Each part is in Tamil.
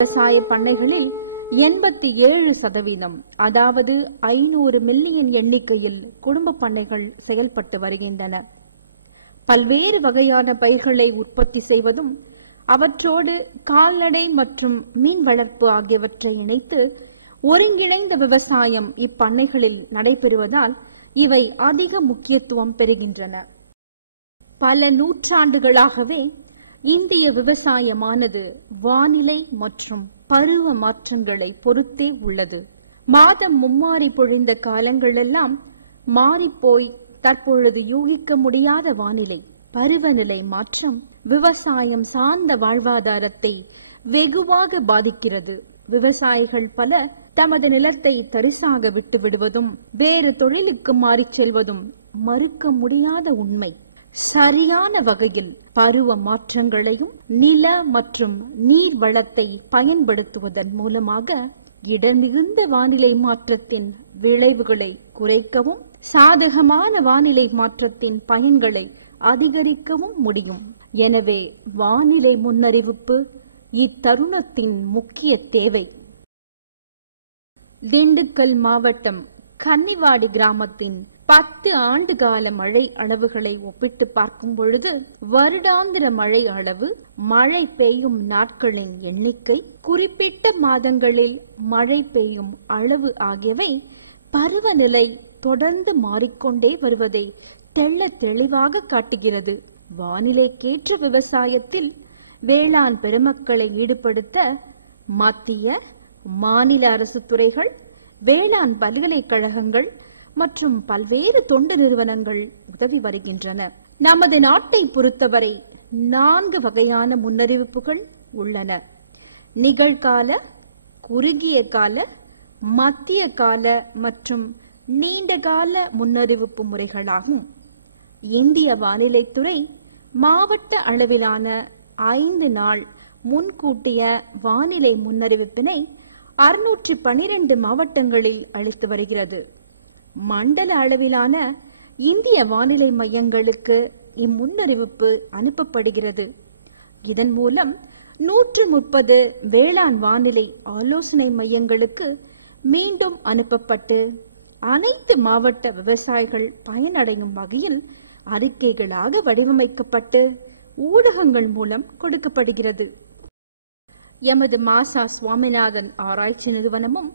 விவசாய பண்ணைகளில் 87%, அதாவது 500 மில்லியன் எண்ணிக்கையில் குடும்ப பண்ணைகள் செயல்பட்டு வருகின்றன. பல்வேறு வகையான பயிர்களை உற்பத்தி செய்வதும் அவற்றோடு கால்நடை மற்றும் மீன் வளர்ப்பு ஆகியவற்றை இணைத்து ஒருங்கிணைந்த விவசாயம் இப்பண்ணைகளில் நடைபெறுவதால் இவை அதிக முக்கியத்துவம் பெறுகின்றன. பல நூற்றாண்டுகளாகவே இந்திய விவசாயமானது வானிலை மற்றும் பருவ மாற்றங்களை பொறுத்தே உள்ளது. மாதம் மும்மாறி பொழிந்த காலங்களெல்லாம் மாறிப்போய் தற்பொழுது யூகிக்க முடியாத வானிலை பருவநிலை மாற்றம் விவசாயம் சார்ந்த வாழ்வாதாரத்தை வெகுவாக பாதிக்கிறது. விவசாயிகள் பல தமது நிலத்தை தரிசாக விட்டுவிடுவதும் வேறு தொழிலுக்கு மாறிச் செல்வதும் மறுக்க முடியாத உண்மை. சரியான வகையில் பருவ மாற்றங்களையும் நில மற்றும் நீர் வளத்தை பயன்படுத்துவதன் மூலமாக இடர்மிகுந்த வானிலை மாற்றத்தின் விளைவுகளை குறைக்கவும் சாதகமான வானிலை மாற்றத்தின் பயன்களை அதிகரிக்கவும் முடியும். எனவே வானிலை முன்னறிவிப்பு இத்தருணத்தின் முக்கிய தேவை. திண்டுக்கல் மாவட்டம் கன்னிவாடி கிராமத்தின் 10 ஆண்டு கால மழை அளவுகளை ஒப்பிட்டு பார்க்கும் பொழுது வருடாந்திர மழை அளவு, மழை பெய்யும் நாட்களின் எண்ணிக்கை, குறிப்பிட்ட மாதங்களில் மழை பெய்யும் அளவு ஆகியவை பருவநிலை தொடர்ந்து மாறிக்கொண்டே வருவதை தெள்ள தெளிவாக காட்டுகிறது. வானிலைக்கேற்ற விவசாயத்தில் வேளாண் பெருமக்களை ஈடுபடுத்த மத்திய, மாநில அரசு துறைகள், வேளாண் பல்கலைக்கழகங்கள் மற்றும் பல்வேறு தொண்டு நிறுவனங்கள் உதவி வருகின்றன. நமது நாட்டை பொறுத்தவரை 4 வகையான முன்னறிவிப்புகள் உள்ளன. நிகழ்கால, குறுகிய கால, மத்திய கால மற்றும் நீண்டகால முன்னறிவிப்பு முறைகளாகும். இந்திய வானிலைத்துறை மாவட்ட அளவிலான 5 நாள் முன்கூட்டிய வானிலை முன்னறிவிப்பினை 612 மாவட்டங்களில் அளித்து வருகிறது. மண்டல அளவிலான இந்திய வானிலை மையங்களுக்கு இம்முன்னறிவிப்பு அனுப்பப்படுகிறது. இதன் மூலம் 130 வேளாண் வானிலை ஆலோசனை மையங்களுக்கு மீண்டும் அனுப்பப்பட்டு அனைத்து மாவட்ட விவசாயிகள் பயனடையும் வகையில் அறிக்கைகளாக வடிவமைக்கப்பட்டு ஊடகங்கள் மூலம் கொடுக்கப்படுகிறது. எமது மாசா சுவாமிநாதன் ஆராய்ச்சி நிறுவனமும்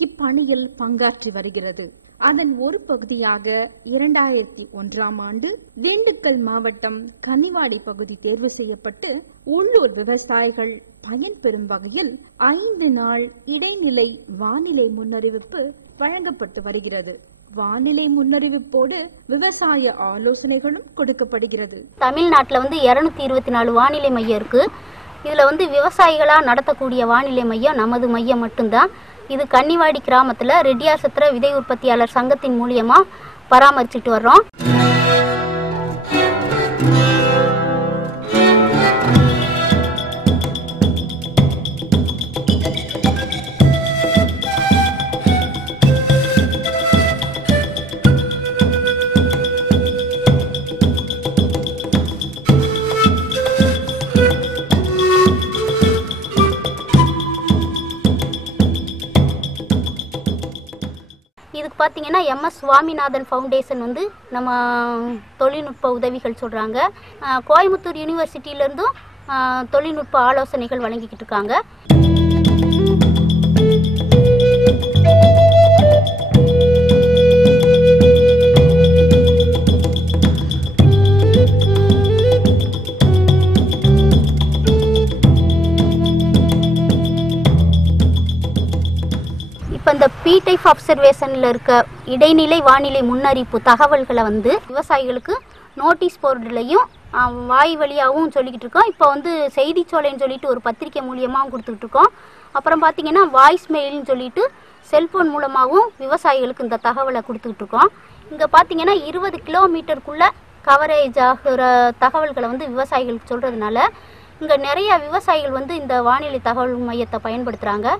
இப்பணியில் பங்காற்றி வருகிறது. அதன் ஒரு பகுதியாக 2001ஆம் ஆண்டு திண்டுக்கல் மாவட்டம் கன்னிவாடி பகுதி தேர்வு செய்யப்பட்டு உள்ளூர் விவசாயிகள் பயன்பெறும் வகையில் 5 நாள் இடைநிலை வானிலை முன்னறிவிப்பு வழங்கப்பட்டு வருகிறது. வானிலை முன்னறிவிப்போடு விவசாய ஆலோசனைகளும் கொடுக்கப்படுகிறது. தமிழ்நாட்டில் 224 வானிலை மையம் இருக்கு. இதுல விவசாயிகளா நடத்தக்கூடிய வானிலை மையம் நமது மையம் மட்டும்தான். இது கன்னிவாடி கிராமத்துல ரெட்டியார் சத்திர விதை உற்பத்தியாளர் சங்கத்தின் மூலியமா பராமரிச்சுட்டு வர்றோம். இதுக்கு பார்த்தீங்கன்னா MS சுவாமிநாதன் ஃபவுண்டேஷன் நம்ம தொழில்நுட்ப உதவிகள் சொல்கிறாங்க. கோயம்புத்தூர் யூனிவர்சிட்டியிலேருந்தும் தொழில்நுட்ப ஆலோசனைகள் வழங்கிக்கிட்டு இருக்காங்க. இப்போ இந்த பி டைப் அப்சர்வேஷனில் இருக்க இடைநிலை வானிலை முன்னறிப்பு தகவல்களை விவசாயிகளுக்கு நோட்டீஸ் போர்டுலையும் வாய் வழியாகவும் சொல்லிக்கிட்டு இருக்கோம். இப்போ செய்திச்சோலைன்னு சொல்லிட்டு ஒரு பத்திரிக்கை மூலியமாகவும் கொடுத்துக்கிட்டு இருக்கோம். அப்புறம் பார்த்தீங்கன்னா வாய்ஸ் மெயில்னு சொல்லிட்டு செல்ஃபோன் மூலமாகவும் விவசாயிகளுக்கு இந்த தகவலை கொடுத்துக்கிட்டு இருக்கோம். இங்கே பார்த்தீங்கன்னா 20 கிலோமீட்டருக்குள்ளே கவரேஜ் ஆகிற தகவல்களை விவசாயிகளுக்கு சொல்கிறதுனால இங்கே நிறைய விவசாயிகள் இந்த வானிலை தகவல் மையத்தை பயன்படுத்துகிறாங்க.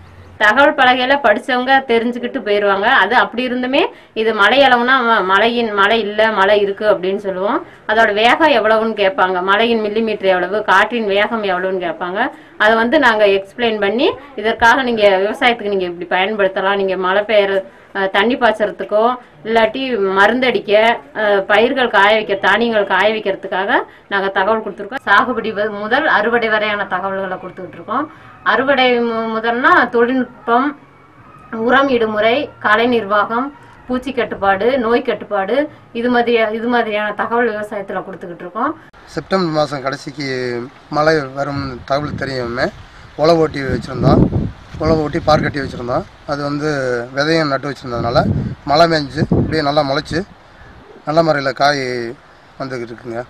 தகவல் பலகையில படிச்சவங்க தெரிஞ்சுக்கிட்டு போயிருவாங்க. அது அப்படி இருந்துமே இது மழை அளவுனா மழை இல்ல மழை இருக்கு அப்படின்னு சொல்லுவோம். அதோட வேகம் எவ்வளவுன்னு கேட்பாங்க, மழையின் மில்லிமீட்டர் எவ்வளவு, காற்றின் வேகம் எவ்வளவுன்னு கேட்பாங்க. அதை வந்து நாங்க எக்ஸ்பிளைன் பண்ணி இதற்காக நீங்க விவசாயத்துக்கு நீங்க இப்படி பயன்படுத்தலாம், நீங்க மழை பெய்யற தண்ணி பாய்ச்சறதுக்கோ இல்லாட்டி மருந்தடிக்க பயிர்கள் காய வைக்க தானியங்கள் காய வைக்கிறதுக்காக நாங்க தகவல் கொடுத்துருக்கோம். சாகுபடி முதல் அறுவடை வரையான தகவல்களை கொடுத்துக்கிட்டு இருக்கோம். அறுவடை முதல்னா தொழில்நுட்பம், உரம் இடுமுறை, கலை நிர்வாகம், பூச்சி கட்டுப்பாடு, நோய் கட்டுப்பாடு, இது மாதிரியான தகவல் விவசாயத்தில் கொடுத்துக்கிட்டு இருக்கோம். செப்டம்பர் மாதம் கடைசிக்கு மழை வரும் தகவல் தெரியுமே உழவு ஓட்டி வச்சுருந்தோம். உழவு ஓட்டி பார் கட்டி வச்சுருந்தோம். அது வந்து விதையும் நட்டு வச்சுருந்ததுனால மழை பெஞ்சு அப்படியே நல்லா முளைச்சி நல்ல முறையில் காய் வந்துக்கிட்டு இருக்குங்க.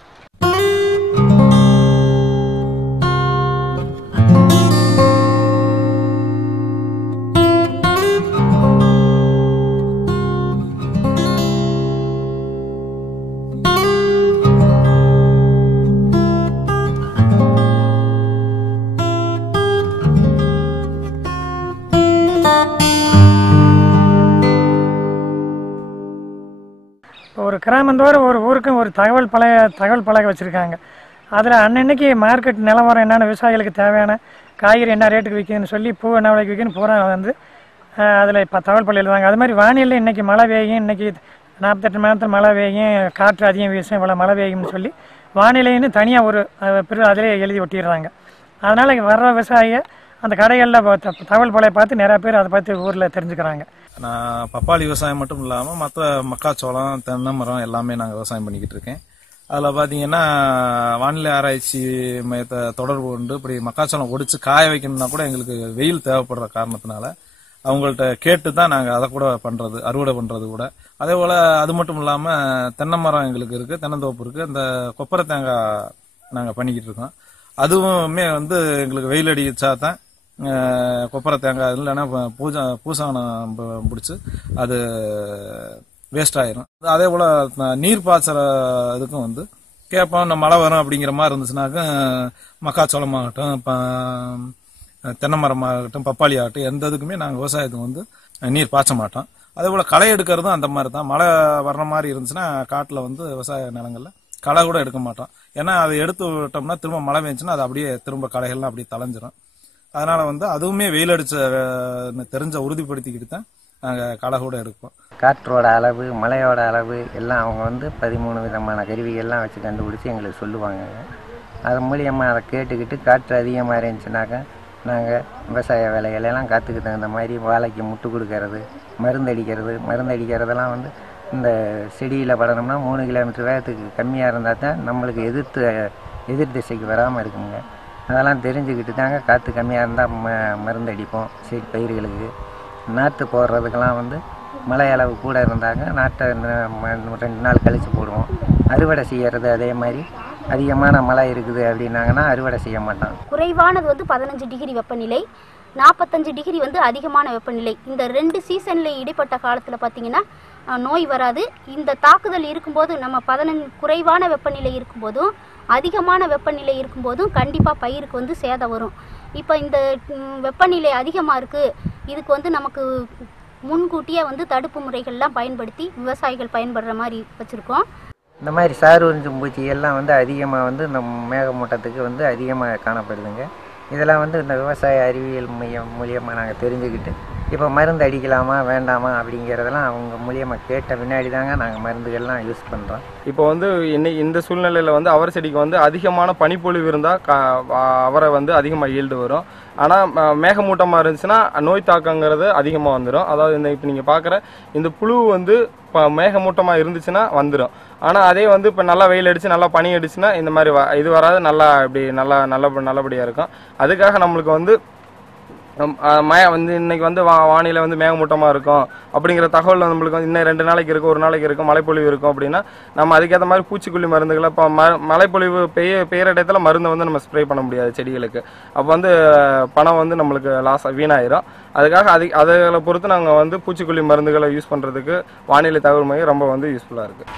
ஒரு கிராமந்தோறும் ஒரு ஊருக்கும் ஒரு தகவல் பலகை வச்சுருக்காங்க. அதில் அன்னன்னைக்கு மார்க்கெட் நிலவரம் என்னென்ன, விவசாயிகளுக்கு தேவையான காய்கறி என்ன ரேட்டுக்கு விற்குதுன்னு சொல்லி, பூ என்ன விலைக்கு விற்குன்னு பூரா வந்து அதில் இப்போ தகவல் பலகை எழுதுவாங்க. அது மாதிரி வானிலை இன்றைக்கி மழை பெய்யும், இன்றைக்கி 48 மணி நேரத்தில் மழை பெய்யும், காற்று அதிகம் வீசும், இவ்வளோ மழை பெய்யும்னு சொல்லி வானிலைன்னு தனியாக ஒரு அதிலே எழுதி ஒட்டிடுறாங்க. அதனால் வர்ற விவசாயியை அந்த கடைகளில் தகவல் பலகை பார்த்து நிறையா பேர் அதை பார்த்து ஊரில் தெரிஞ்சுக்கிறாங்க. நான் பப்பாளி விவசாயம் மட்டும் இல்லாமல் மற்ற மக்காச்சோளம், தென்னை மரம் எல்லாமே நாங்கள் விவசாயம் பண்ணிக்கிட்டு இருக்கேன். அதில் பார்த்தீங்கன்னா வானிலை ஆராய்ச்சி மையத்தை தொடர்பு கொண்டு இப்படி மக்காச்சோளம் ஒடிச்சு காய வைக்கணும்னா கூட எங்களுக்கு வெயில் தேவைப்படுற காரணத்தினால அவங்கள்ட்ட கேட்டு தான் நாங்கள் அதை கூட பண்ணுறது, அறுவடை பண்ணுறது கூட. அதே போல் அது மட்டும் இல்லாமல் தென்னை மரம் எங்களுக்கு இருக்குது, தென்னந்தோப்பு இருக்குது. அந்த கொப்பரை தேங்காய் நாங்கள் பண்ணிக்கிட்டு இருக்கோம். அதுவுமே வந்து எங்களுக்கு வெயில் அடிச்சா தான் கொப்பரை தேங்காய் இல்லைன்னா பூசானம் பிடிச்சி அது வேஸ்ட் ஆயிரும். அதே போல் நீர் பாய்ச்சற இதுக்கும் வந்து கேட்போம், மழை வரும் அப்படிங்கிற மாதிரி இருந்துச்சுனாக்க மக்காச்சோளமாகட்டும், தென்னை மரமாகட்டும், பப்பாளி ஆகட்டும், எந்த இதுக்குமே நாங்கள் விவசாயத்துக்கு வந்து நீர் பாய்ச்ச மாட்டோம். அதே போல் களை எடுக்கிறதும் அந்த மாதிரி தான். மழை வர்ற மாதிரி இருந்துச்சுன்னா காட்டில் வந்து விவசாய நிலங்களில் களை கூட எடுக்க மாட்டோம். ஏன்னா அதை எடுத்து விட்டோம்னா திரும்ப மழை பெஞ்சுன்னா அது அப்படியே திரும்ப களைகள்லாம் அப்படியே தளைஞ்சிரும். அதனால வந்து அதுவுமே வெயில் அடிச்ச தெரிஞ்ச உறுதிப்படுத்திக்கிட்டு தான் நாங்கள் களை கூட எடுப்போம். காற்றோட அளவு, மழையோட அளவு எல்லாம் அவங்க வந்து 13 விதமான கருவிகள்லாம் வச்சு கண்டுபிடிச்சி எங்களுக்கு சொல்லுவாங்க. அது மூலியமாக அதை கேட்டுக்கிட்டு காற்று அதிகமாக இருந்துச்சுனாக்கா நாங்கள் விவசாய வேலைகளெல்லாம் காற்றுக்கு தகுந்த மாதிரி வாழைக்கு முட்டு கொடுக்கறது, மருந்தடிக்கிறதெல்லாம் வந்து இந்த செடியில் படணும்னா 3 கிலோமீட்டர் வேகத்துக்கு கம்மியாக இருந்தால் தான் நம்மளுக்கு எதிர் திசைக்கு வராமல் இருக்குங்க. அதெல்லாம் தெரிஞ்சுக்கிட்டு தாங்க காற்று கம்மியாக இருந்தால் மருந்தடிப்போம். செடி பயிர்களுக்கு நாற்று போடுறதுக்கெல்லாம் வந்து மழை அளவு கூட இருந்தாங்க நாற்றை 2 நாள் கழித்து போடுவோம். அறுவடை செய்கிறது அதே மாதிரி அதிகமான மழை இருக்குது அப்படின்னாங்கன்னா அறுவடை செய்ய மாட்டோம். குறைவானது வந்து 15 டிகிரி வெப்பநிலை, 45 டிகிரி வந்து அதிகமான வெப்பநிலை. இந்த 2 சீசனில் இடைப்பட்ட காலத்தில் பார்த்திங்கன்னா நோய் வராது. இந்த தாக்குதல் இருக்கும்போது நம்ம 15 குறைவான வெப்பநிலை இருக்கும்போதும் அதிகமான வெப்பநிலை இருக்கும்போதும் கண்டிப்பாக பயிருக்கு வந்து சேதம் வரும். இப்போ இந்த வெப்பநிலை அதிகமாக இருக்குது, இதுக்கு வந்து நமக்கு முன்கூட்டியே வந்து தடுப்பு முறைகள்லாம் பயன்படுத்தி விவசாயிகள் பயன்படுற மாதிரி வச்சுருக்கோம். இந்த மாதிரி சார் உறிஞ்சும் பூச்சி எல்லாம் வந்து அதிகமாக வந்து இந்த மேகமூட்டத்துக்கு வந்து அதிகமாக காணப்படுதுங்க. இதெல்லாம் வந்து இந்த விவசாய அறிவியல் மையம் மூலியமாக நாங்கள் தெரிஞ்சுக்கிட்டு இப்போ மருந்து அடிக்கலாமா வேண்டாமா அப்படிங்கிறதெல்லாம் அவங்க மூலியமாக கேட்ட பின்னாடி தாங்க நாங்கள் மருந்துகள்லாம் யூஸ் பண்ணுறோம். இப்போ வந்து இன்னைக்கு இந்த சூழ்நிலையில் வந்து அவரை செடிக்கு வந்து அதிகமான பனிப்பொழிவு இருந்தால் அவரை வந்து அதிகமாக ஈல்டு வரும். ஆனால் மேகமூட்டமாக இருந்துச்சுன்னா நோய் தாக்கங்கிறது அதிகமாக வந்துடும். அதாவது இப்போ நீங்கள் பார்க்குற இந்த புழு வந்து இப்போ மேகமூட்டமாக இருந்துச்சுன்னா வந்துடும். ஆனால் அதே வந்து இப்போ நல்லா வெயில் அடித்து நல்லா பனி அடிச்சுன்னா இந்த மாதிரி இது வராது, நல்லா இப்படி நல்லபடியாக இருக்கும். அதுக்காக நம்மளுக்கு வந்து வந்து இன்னைக்கு வந்து வானிலை வந்து மேகமூட்டமாக இருக்கும் அப்படிங்கிற தகவல் நம்மளுக்கு வந்து இன்னும் 2 நாளைக்கு இருக்கும், 1 நாளைக்கு இருக்கும், மழைப்பொழிவு இருக்கும் அப்படின்னா நம்ம அதுக்கேற்ற மாதிரி பூச்சிக்கொல்லி மருந்துகளை இப்போ மழைப்பொழிவு பெய்கிற இடத்துல மருந்தை வந்து நம்ம ஸ்ப்ரே பண்ண முடியாது செடிகளுக்கு. அப்போ வந்து பணம் வந்து நம்மளுக்கு வீணாயிரும். அதுக்காக அதை பொறுத்து நாங்கள் வந்து பூச்சிக்கொல்லி மருந்துகளை யூஸ் பண்ணுறதுக்கு வானிலை தகவல் மையம் ரொம்ப வந்து யூஸ்ஃபுல்லாக இருக்குது.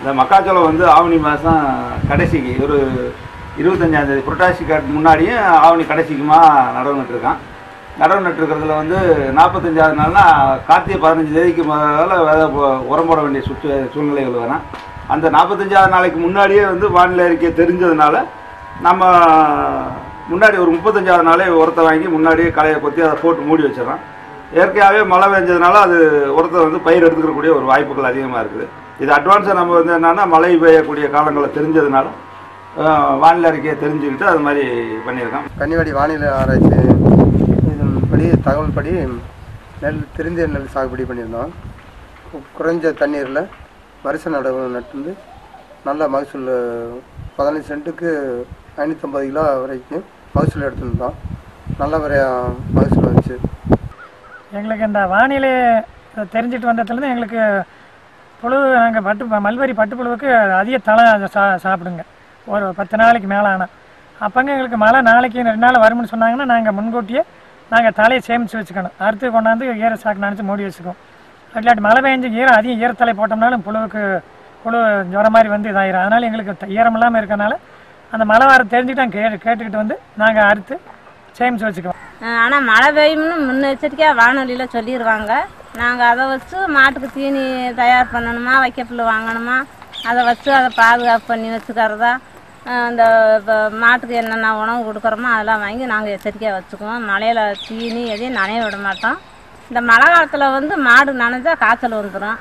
இந்த மக்காச்சோளம் வந்து ஆவணி மாதம் கடைசிக்கு ஒரு 25ஆம் தேதி புரட்டாசி காட்டு முன்னாடியும் ஆவணி கடைசிக்குமா நடந்துட்டு இருக்கான். நடவு நட்டுருக்கிறதுல வந்து 45வது நாள்னா கார்த்திகை 15 தேதிக்கு மேலே விதை உரம் போட வேண்டிய சூழ்நிலைகள் வரும். அந்த 45வது நாளைக்கு முன்னாடியே வந்து வானிலை அறிக்கை தெரிஞ்சதுனால நம்ம முன்னாடி ஒரு 35வது நாளே உரத்தை வாங்கி முன்னாடியே களையை கொத்தி அதை போட்டு மூடி வச்சிடறோம். இயற்கையாகவே மழை பெஞ்சதுனால அது உரத்தை வந்து பயிர் எடுத்துக்கக்கூடிய ஒரு வாய்ப்புகள் அதிகமாக இருக்குது. இது அட்வான்ஸாக நம்ம வந்து என்னென்னா மழை பெய்யக்கூடிய காலங்களை தெரிஞ்சதுனால வானிலை அறிக்கையை தெரிஞ்சுக்கிட்டு அது மாதிரி பண்ணியிருக்கோம். கன்னிவாடி வானிலை ஆராய்ச்சி இதன்படி தகவல் படி திருந்திய நெல் சாகுபடி பண்ணியிருந்தோம். குறைஞ்ச தண்ணீரில் வரிசை நடவு நட்டு நல்ல மகசூல் 15 சென்ட்டுக்கு 550 கிலோ வரைக்கும் மகசூல் எடுத்துருந்தோம். நல்ல மகசூல் வந்துச்சு. எங்களுக்கு இந்த வானிலை தெரிஞ்சிட்டு வந்ததுலேருந்து எங்களுக்கு புழு நாங்கள் மல்பரி பட்டுப்புழுவுக்கு அதிக தலை சாப்பிடுங்க ஒரு 10 நாளைக்கு மேலே ஆனால். அப்போங்க எங்களுக்கு மழை நாளைக்கு 2 நாள் வரும்னு சொன்னாங்கன்னா நாங்கள் முன்கூட்டியே நாங்கள் தலையை சேமித்து வச்சுக்கணும். அறுத்து கொண்டாந்து ஈர சாக்கு நினச்சி மூடி வச்சுக்குவோம். இல்லாட்டி மழை பெஞ்சு அதிகம் ஈரத்தலை போட்டோம்னாலும் புழு ஜுரம் மாதிரி வந்து இதாயிரும். அதனால் எங்களுக்கு ஈரம் இல்லாமல் இருக்கனால அந்த மழை வாரம் தெரிஞ்சுக்கிட்டு கேட்டுக்கிட்டு வந்து நாங்கள் அறுத்து சேமித்து வச்சுக்குவோம். ஆனால் மழை பெய்யும்னு முன்னெச்சரிக்கையாக வானொலியில் சொல்லிடுவாங்க. நாங்கள் அதை வச்சு மாட்டுக்கு தீனி தயார் பண்ணணுமா, வைக்கப்புல் வாங்கணுமா, அதை வச்சு அதை பாதுகாப்பு பண்ணி வச்சுக்கிறதா, அந்த மாட்டுக்கு என்னென்ன உணவு கொடுக்குறோமோ அதெல்லாம் வாங்கி நாங்கள் எச்சரிக்கையாக வச்சுக்குவோம். மழையில் தீனி எதையும் நனைய விட மாட்டோம். இந்த மழை காலத்தில் வந்து மாடு நனைஞ்சா காய்ச்சல் வந்துடும்,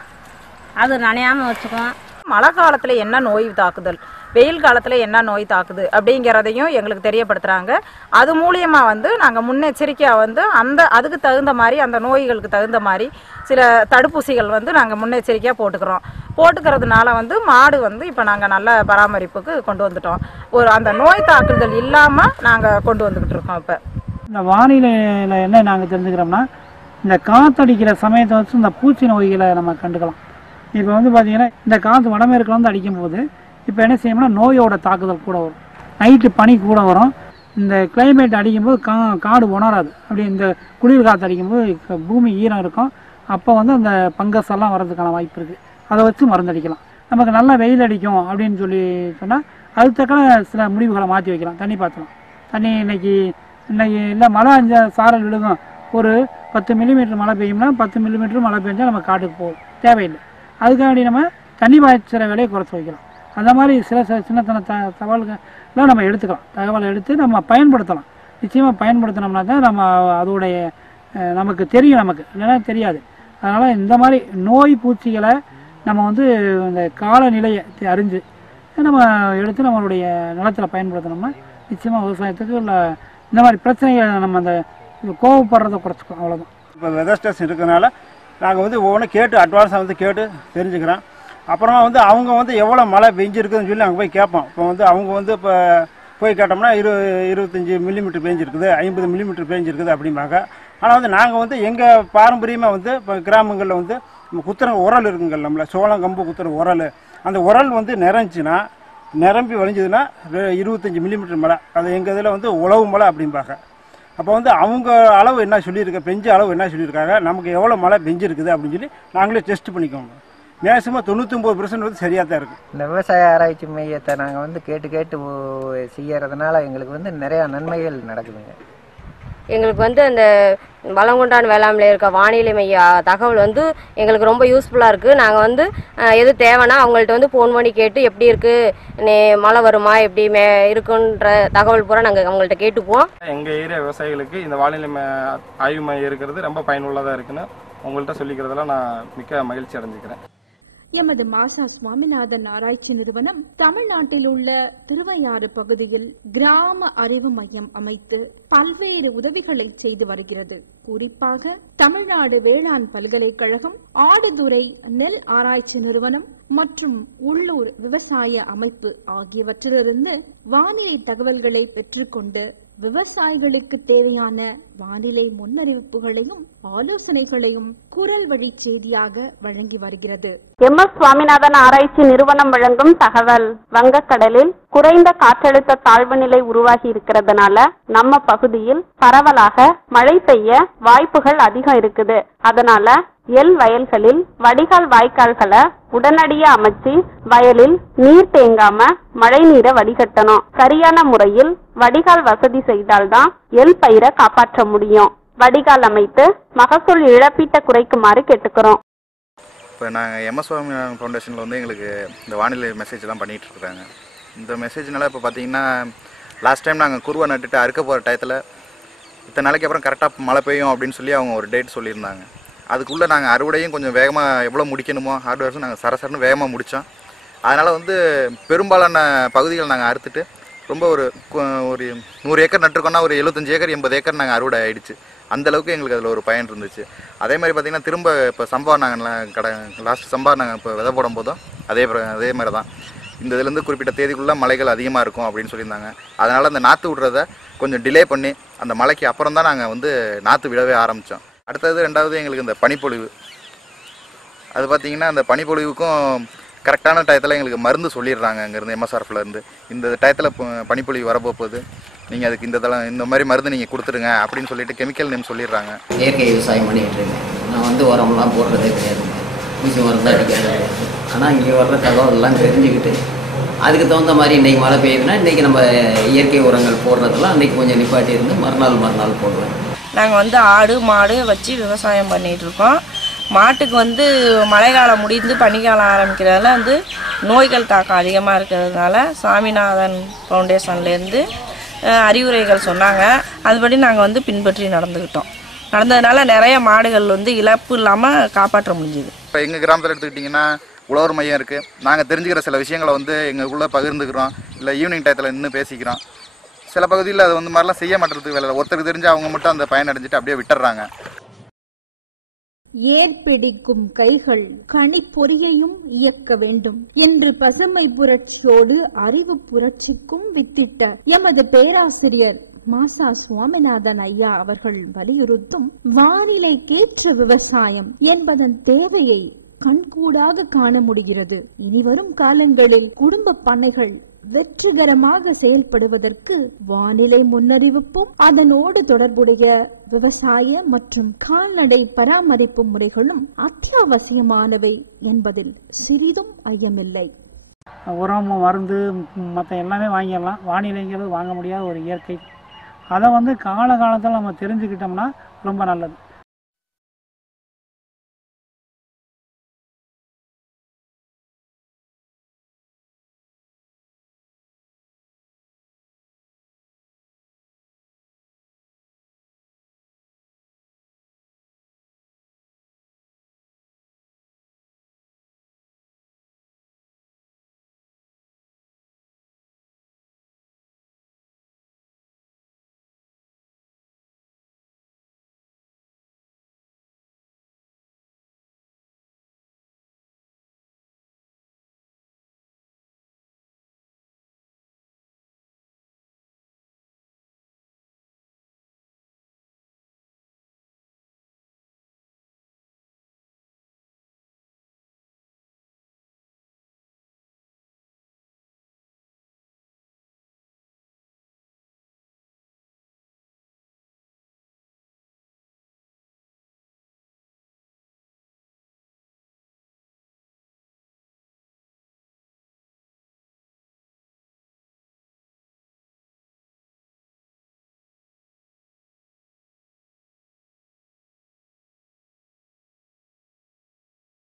அது நனையாமல் வச்சுக்குவோம். மழை காலத்தில் என்ன நோய் தாக்குதல், வெயில் காலத்தில் என்ன நோய் தாக்குது அப்படிங்கிறதையும் எங்களுக்கு தெரியப்படுத்துகிறாங்க. அது மூலியமாக வந்து நாங்கள் முன்னெச்சரிக்கையாக வந்து அதுக்கு தகுந்த மாதிரி அந்த நோய்களுக்கு தகுந்த மாதிரி சில தடுப்பூசிகள் வந்து நாங்கள் முன்னெச்சரிக்கையாக போட்டுக்கிறதுனால வந்து மாடு வந்து இப்போ நாங்கள் நல்ல பராமரிப்புக்கு கொண்டு வந்துட்டோம். அந்த நோய் தாக்குதல் இல்லாமல் நாங்கள் கொண்டு வந்துக்கிட்டு இருக்கோம். இப்போ இந்த வானிலையில் என்ன நாங்கள் தெரிஞ்சுக்கிறோம்னா, இந்த காற்றடிக்கிற சமயத்தை வச்சு இந்த பூச்சி நோய்களை நம்ம கண்டுக்கலாம். இப்போ வந்து பார்த்திங்கன்னா இந்த காற்று வடமேற்குல வந்து அடிக்கும்போது இப்போ என்ன செய்யணும்னா நோயோட தாக்குதல் கூட வரும், நைட்டு பனி கூட வரும். இந்த கிளைமேட் அடிக்கும்போது காடு உணராது. அப்படி இந்த குளிர் காற்று அடிக்கும்போது பூமி ஈரம் இருக்கும். அப்போ வந்து அந்த பங்கஸ் எல்லாம் வர்றதுக்கான வாய்ப்பு இருக்குது. அதை வச்சு மருந்தடிக்கலாம். நமக்கு நல்லா வெயில் அடிக்கும் அப்படின்னு சொன்னால் அது தக்கன சில முடிவுகளை மாற்றி வைக்கலாம். தண்ணி பாய்ச்சலாம். தண்ணி இன்னைக்கு இல்லை மழை சாரல் விழுகும், ஒரு 10 மில்லிமீட்டர் மழை பெய்யும்னா 10 மில்லிமீட்டர் மழை பெஞ்சால் நம்ம காட்டுக்கு போகும், தேவையில்லை. அதுக்காண்டி நம்ம தண்ணி பாய்ச்சிற வேலையை குறைச்சி வைக்கலாம். அந்த மாதிரி சில சின்னத்தன தகவல்கள்லாம் நம்ம எடுத்துக்கலாம். தகவலை எடுத்து நம்ம பயன்படுத்தலாம். நிச்சயமாக பயன்படுத்தினோம்னா தான் நம்ம அதோடைய நமக்கு தெரியும், நமக்கு இல்லைன்னா தெரியாது. அதனால் இந்த மாதிரி நோய் பூச்சிகளை நம்ம வந்து இந்த காலநிலையை அறிஞ்சு நம்ம எடுத்து நம்மளுடைய நிலத்தில் பயன்படுத்தினோம்னா நிச்சயமாக விவசாயத்துக்கு இல்லை இந்த மாதிரி பிரச்சனைகளை நம்ம அந்த கோவப்படுறதை குறைச்சிக்கலாம். அவ்வளோதான். இப்போ வெதர் ஸ்டேஷன் இருக்கிறதுனால நாங்கள் வந்து ஒவ்வொன்றும் கேட்டு அட்வான்ஸாக வந்து கேட்டு தெரிஞ்சுக்கிறோம். அப்புறமா வந்து அவங்க வந்து எவ்வளோ மழை பெஞ்சிருக்குதுன்னு சொல்லி அங்கே போய் கேட்போம். இப்போ வந்து அவங்க வந்து இப்போ போய் கேட்டோம்னா 25 மில்லிமீட்டர் பெஞ்சிருக்குது, 50 மில்லிமீட்டர் பெஞ்சிருக்குது அப்படிம்பாங்க. ஆனால் வந்து நாங்கள் வந்து எங்கள் பாரம்பரியமாக வந்து இப்போ கிராமங்களில் வந்து நம்ம குத்துற உரல் இருக்குங்க, நம்மள சோளம் கம்பு குத்துற உரல், அந்த உரல் வந்து நிரம்பி வழிஞ்சதுன்னா 25 மில்லிமீட்டர் மழை, அது எங்கள் இதில் வந்து உழவு மழை அப்படிம்பாங்க. அப்போ வந்து அவங்க அளவு என்ன சொல்லியிருக்க, பெஞ்ச அளவு என்ன சொல்லியிருக்காங்க, நமக்கு எவ்வளோ மழை பெஞ்சிருக்குது அப்படின்னு சொல்லி நாங்களே டெஸ்ட் பண்ணிக்கோங்க. மேக்ஸிமம் 99% வந்து சரியாக தான் இருக்குது. இந்த விவசாய ஆராய்ச்சி மையத்தை நாங்கள் வந்து கேட்டு செய்யறதுனால எங்களுக்கு வந்து நிறையா நன்மைகள் நடக்குதுங்க. எங்களுக்கு வந்து அந்த வளங்குண்டான் வேளாண்மையில் இருக்க வானிலை மைய தகவல் வந்து எங்களுக்கு ரொம்ப யூஸ்ஃபுல்லாக இருக்குது. நாங்கள் வந்து எது தேவைன்னா அவங்கள்ட்ட வந்து ஃபோன் பண்ணி கேட்டு எப்படி இருக்குது, மழை வருமா, எப்படி இருக்குன்ற தகவல் பூரா நாங்கள் அவங்கள்ட்ட கேட்டுப்போம். எங்கள் ஏரியா விவசாயிகளுக்கு இந்த வானிலை ஆய்வு மையம் இருக்கிறது ரொம்ப பயனுள்ளதாக இருக்குன்னு உங்கள்கிட்ட சொல்லிக்கிறதுல நான் மிக்க மகிழ்ச்சி அடைஞ்சிக்கிறேன். எமது மாசா சுவாமிநாதன் ஆராய்ச்சி நிறுவனம் தமிழ்நாட்டில் உள்ள திருவையாறு பகுதியில் கிராம அறிவு மையம் அமைத்து பல்வேறு உதவிகளை செய்து வருகிறது. குறிப்பாக தமிழ்நாடு வேளாண் பல்கலைக்கழகம், ஆடுதுறை நெல் ஆராய்ச்சி நிறுவனம் மற்றும் உள்ளூர் விவசாய அமைப்பு ஆகியவற்றிலிருந்து வானிலை தகவல்களை பெற்றுக்கொண்டு விவசாயிகளுக்கு தேவையான வானிலை முன்னறிவிப்புகளையும் ஆலோசனைகளையும் குரல் வழி செய்தியாக வழங்கி வருகிறது. MS சுவாமிநாதன் ஆராய்ச்சி நிறுவனம் வழங்கும் தகவல்: வங்கக்கடலில் குறைந்த காற்றழுத்த தாழ்வு நிலை உருவாகி இருக்கிறதுனால நம்ம பகுதியில் பரவலாக மழை பெய்ய வாய்ப்புகள் அதிகம் இருக்குது. அதனால வயல்களில் வடிகால் வாய்க்கால்களை உடனடியா அமைச்சு வயலில் நீர் தேங்காம மழை நீரை வடிகட்டணும். சரியான முறையில் வடிகால் வசதி செய்தால்தான் பயிரை காப்பாற்ற முடியும். வடிகால் அமைத்து மகசூல் இழப்பீட்டை குறைக்குமாறு கேட்டுக்கிறோம். இப்போ நாங்கள் எம்எஸ் சுவாமிநாதன் ஃபவுண்டேஷனில் வந்து எங்களுக்கு இந்த வானிலை மெசேஜ் தான் பண்ணிகிட்டு இருக்காங்க. இந்த மெசேஜ்னால இப்போ பார்த்தீங்கன்னா லாஸ்ட் டைம் நாங்கள் குருவை நட்டுட்டு அறுக்க போகிற டயத்தில் இத்தனை நாளைக்கு அப்புறம் கரெக்டாக மழை பெய்யும் அப்படின்னு சொல்லி அவங்க ஒரு டேட் சொல்லியிருந்தாங்க. அதுக்குள்ளே நாங்கள் அறுவடையும் கொஞ்சம் வேகமாக எவ்வளோ முடிக்கணுமோ ஹார்ட்வேர்ஸும் நாங்கள் சரசரன்னு வேகமாக முடித்தோம். அதனால் வந்து பெரும்பாலான பகுதிகள் நாங்கள் அறுத்துட்டு ரொம்ப ஒரு 100 ஏக்கர் நட்டுருக்கோன்னா ஒரு 75 ஏக்கர் 80 ஏக்கர் நாங்கள் அறுவடை ஆகிடுச்சு. அந்தளவுக்கு எங்களுக்கு அதில் ஒரு பயன் இருந்துச்சு. அதே மாதிரி பார்த்திங்கன்னா திரும்ப இப்போ சம்பா நாங்கள் லாஸ்ட் சம்பா நாங்கள் இப்போ விதை போடும் போதும் அதே மாதிரி தான் இந்த இதுலேருந்து குறிப்பிட்ட தேதிக்குள்ளே மழைகள் அதிகமாக இருக்கும் அப்படின்னு சொல்லியிருந்தாங்க. அதனால் அந்த நாற்று விடுறத கொஞ்சம் டிலே பண்ணி அந்த மழைக்கு அப்புறம் தான் நாங்கள் வந்து நாற்று விடவே ஆரம்பித்தோம். அடுத்தது ரெண்டாவது எங்களுக்கு இந்த பனிப்பொழிவு, அது பார்த்திங்கன்னா அந்த பனிப்பொழிவுக்கும் கரெக்டான டயத்தில் எங்களுக்கு மருந்து சொல்லிடுறாங்க. அங்கேருந்து எம்எஸ்ஆர்எஃப்லேருந்து இந்த டயத்தில் பனிப்பொழிவு வரப்போகுது, நீங்கள் அதுக்கு இந்த மாதிரி மருந்து நீங்கள் கொடுத்துருங்க அப்படின்னு சொல்லிட்டு கெமிக்கல் நேம் சொல்லிடுறாங்க. இயற்கை விவசாயம் பண்ணிகிட்டு இருக்கேன். நான் வந்து உரம்லாம் போடுறதே கிடையாதுங்க, ஊசி மருந்து அடிக்கிறது கிடையாது. ஆனால் இங்கே வர்ற தகவலெல்லாம் தெரிஞ்சுக்கிட்டு அதுக்கு தகுந்த மாதிரி இன்றைக்கி மழை பெய்யுதுன்னா இன்றைக்கி நம்ம இயற்கை உரங்கள் போடுறதெல்லாம் அன்றைக்கி கொஞ்சம் நிப்பாட்டி இருந்து மறுநாள் போடுவேன். நாங்கள் வந்து ஆடு மாடு வச்சு விவசாயம் பண்ணிகிட்ருக்கோம். மாட்டுக்கு வந்து மழைக்காலம் முடிந்து பனிக்காலம் ஆரம்பிக்கிறதால வந்து நோய்கள் தாக்கம் அதிகமாக இருக்கிறதுனால சாமிநாதன் ஃபவுண்டேஷன்லேருந்து அறிவுரைகள் சொன்னாங்க. அதுபடி நாங்கள் வந்து பின்பற்றி நடந்ததுனால நிறைய மாடுகள் வந்து இழப்பு இல்லாமல் காப்பாற்ற முடிஞ்சுது. இப்போ எங்கள் கிராமத்தில் எடுத்துக்கிட்டிங்கன்னா உழவர் மையம் இருக்குது. நாங்கள் தெரிஞ்சுக்கிற சில விஷயங்களை வந்து எங்களுக்குள்ளே பகிர்ந்துக்கிறோம், இல்லை ஈவினிங் டயத்தில் நின்று பேசிக்கிறோம். சில பகுதியில் அது வந்து மாதிரிலாம் செய்ய மாட்டேறதுக்கு வேலை, ஒருத்தருக்கு தெரிஞ்சு அவங்க மட்டும் அந்த பயன் அடைஞ்சிட்டு அப்படியே விட்டுறாங்க. ஏற்பிடிக்கும் கைகள் கனிப்பொறியையும் இயக்க வேண்டும் என்று பசுமை புரட்சியோடு அறிவு புரட்சிக்கும் வித்திட்ட எமது பேராசிரியர் மாசா சுவாமிநாதன் ஐயா அவர்கள் வலியுறுத்தும் வானிலைக்கேற்ற விவசாயம் என்பதன் தேவையை கண்கூடாக காண முடிகிறது. இனிவரும் காலங்களில் குடும்ப பண்ணைகள் வெற்றிகரமாக செயல்படுவதற்கு வானிலை முன்னறிவிப்பும் அதனோடு தொடர்புடைய விவசாய மற்றும் கால்நடை பராமரிப்பு முறைகளும் அத்தியாவசியமானவை என்பதில் சிறிதும் ஐயமில்லை. உரம் மருந்து மற்ற எல்லாமே வாங்கிடலாம், வானிலைங்கிறது வாங்க முடியாத ஒரு இயற்கை. அதை வந்து காலகாலத்தில் நம்ம தெரிஞ்சுக்கிட்டோம்னா ரொம்ப நல்லது.